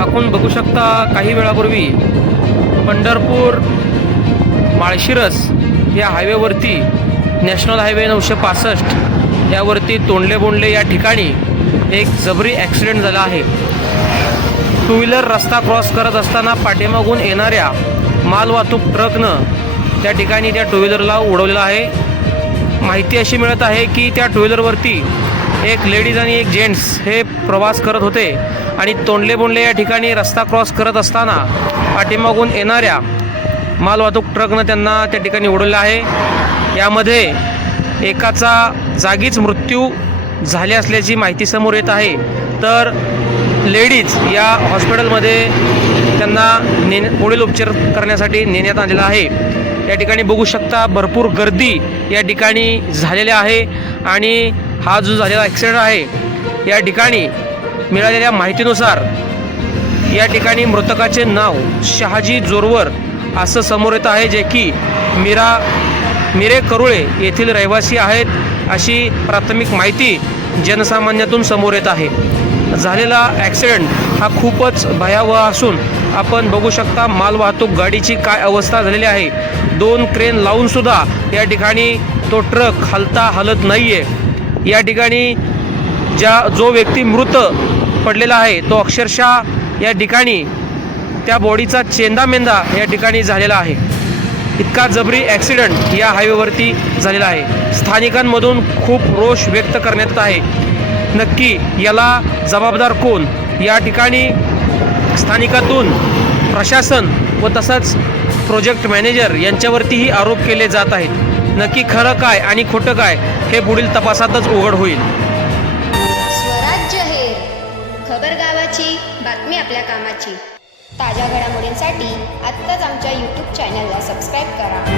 आपण बघू शकता काही वेळापूर्वी पंढरपूर माळशिरस या हायवेवरती नॅशनल हायवे 965 यावरती तोंडले बोंडले या ठिकाणी एक जबरी ॲक्सिडेंट झाला आहे। टू व्हीलर रस्ता क्रॉस करत असताना पाठीमागून येणाऱ्या मालवाहतूक ट्रकनं त्या ठिकाणी त्या टू व्हीलरला उडवलेला आहे। माहिती अशी मिळत आहे की त्या टू व्हीलरवरती एक लेडीज आणि एक जेंट्स हे प्रवास करत होते आणि तोंडले बोंडले या ठिकाणी रस्ता क्रॉस करत असताना पाठीमागून येणाऱ्या मालवाहतूक ट्रकनं त्यांना त्या ठिकाणी उडवलं आहे। यामध्ये एकाचा जागीच मृत्यू झाले असल्याची माहिती समोर येत आहे, तर लेडीज या हॉस्पिटलमध्ये त्यांना पुढील उपचार करण्यासाठी नेण्यात आलेला आहे। या ठिकाणी बघू शकता भरपूर गर्दी या ठिकाणी झालेली आहे आणि हा जो झालेला ॲक्सिडेंट आहे या ठिकाणी मिळालेल्या माहितीनुसार या ठिकाणी मृतकाचे नाव शहाजी जोरवर असं समोर येत आहे, जे की मिरे करुळे येथील रहिवासी आहेत अशी प्राथमिक माहिती जनसामान्यातून समोर येत आहे। झालेला ॲक्सिडेंट हा खूपच भयावह असून आपण बघू शकता मालवाहतूक गाडीची काय अवस्था झालेली आहे। 2 क्रेन लावून सुद्धा या ठिकाणी तो ट्रक हलत नाही आहे। या ठिकाणी जो व्यक्ती मृत पडलेला आहे तो अक्षरशः या ठिकाणी त्या बॉडीचा चेंदामेंदा या ठिकाणी झालेला आहे। इतका जबरी ॲक्सिडेंट या हायवेवरती झालेला आहे। स्थानिकांमधून खूप रोष व्यक्त करण्यात येत आहे। नक्की याला जबाबदार कोण? या ठिकाणी स्थानिकातून प्रशासन व तसंच प्रोजेक्ट मॅनेजर यांच्यावरतीही आरोप केले जात आहेत। नक्की खरं काय आणि खोटं काय हे पुढील तपासातच उघड होईल। स्वराज्य हेर, खबर गावाची, बातमी आपल्या कामाची। ताज्या घडामोडींसाठी आत्ताच आमच्या यूट्यूब चॅनलला सबस्क्राईब करा।